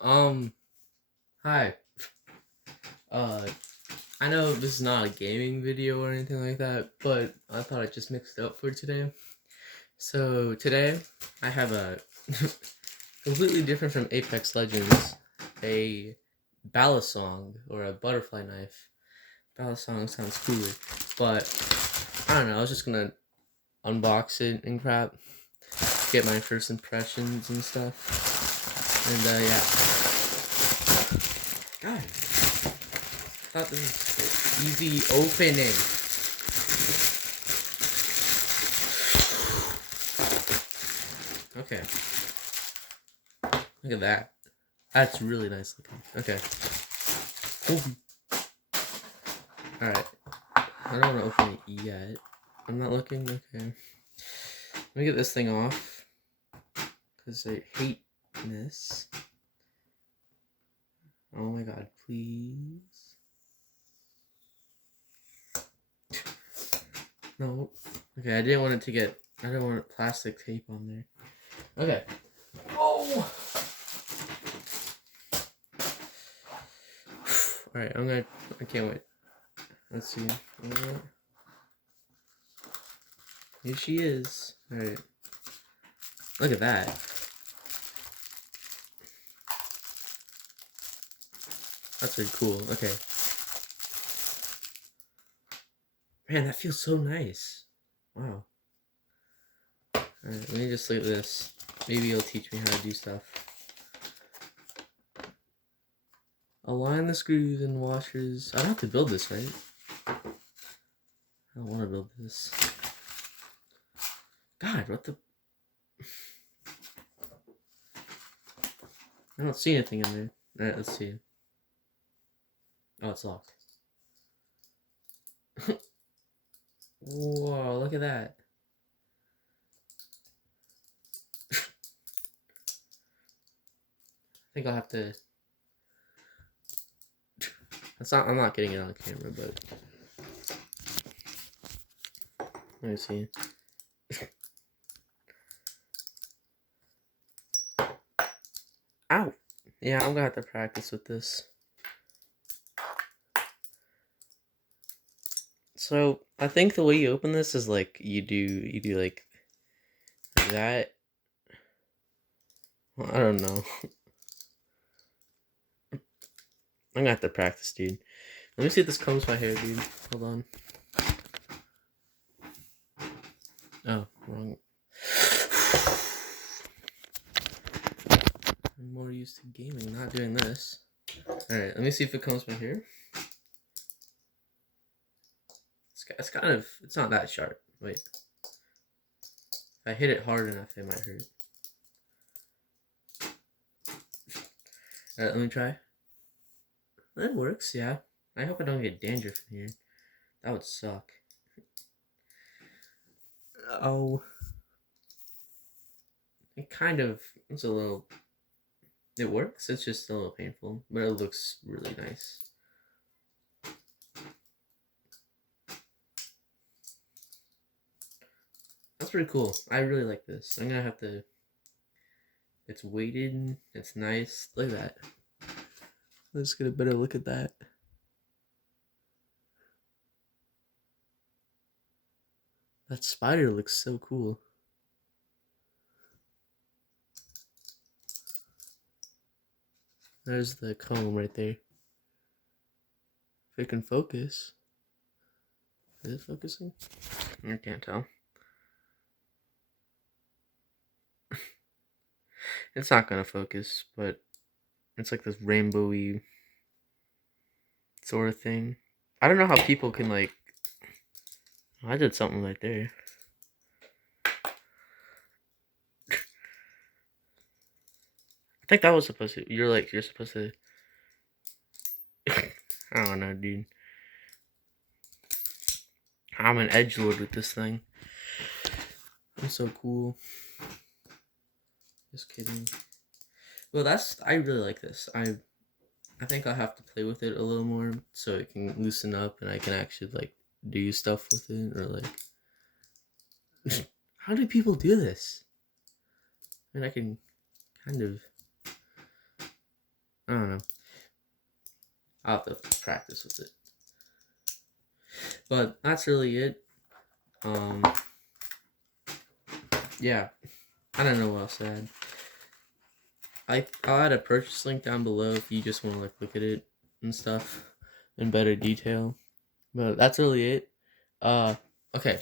Um, Hi. Uh, I know this is not a gaming video or anything like that, but I thought I'd just mix it up for today. So today, I have a completely different from Apex Legends, a Balisong or a butterfly knife. Balisong sounds cooler, but I don't know. I was just gonna unbox it and crap, get my first impressions and stuff, and yeah. God, thought this was easy opening. Okay. Look at that. That's really nice looking. Okay. Alright. I don't want to open it yet. I'm not looking. Okay. Let me get this thing off. Because I hate this. Oh my god, please. No. Okay, I didn't want it to get... I didn't want plastic tape on there. Okay. Oh! Alright, I can't wait. Let's see. Here she is. Alright. Look at that. That's really cool. Okay. Man, that feels so nice. Wow. Alright, let me just look at this. Maybe it'll teach me how to do stuff. Align the screws and washers. I don't have to build this, right? I don't want to build this. God, what the... I don't see anything in there. Alright, let's see. Oh, it's locked. Whoa, look at that. I think I'll have to... I'm not getting it on camera, but... Let me see. Ow! Yeah, I'm gonna have to practice with this. So, I think the way you open this is like, you do like that. Well, I don't know. I'm gonna have to practice, dude. Let me see if this combs my hair, dude. Hold on. Oh, wrong. I'm more used to gaming, not doing this. Alright, let me see if it combs my hair. It's kind of, it's not that sharp. Wait. If I hit it hard enough, it might hurt. Alright, let me try. That works, yeah. I hope I don't get dandruff in here. That would suck. Oh. It's a little... It works, it's just a little painful, but it looks really nice. That's pretty cool. I really like this. I'm gonna have to... It's weighted, it's nice. Look at that. Let's get a better look at that. That spider looks so cool. There's the comb right there. If it can focus. Is it focusing? I can't tell. It's not gonna focus, but it's like this rainbowy sort of thing. I don't know how people can like... I did something right there. I think that was supposed to... You're supposed to... I don't know, dude. I'm an edgelord with this thing. I'm so cool. Just kidding. Well, I really like this. I think I'll have to play with it a little more so it can loosen up and I can actually like do stuff with it, or like... How do people do this? I mean, I can kind of... I don't know. I'll have to practice with it. But that's really it. Yeah. I don't know what else to add. I'll add a purchase link down below if you just want to look at it and stuff in better detail. But that's really it. Okay.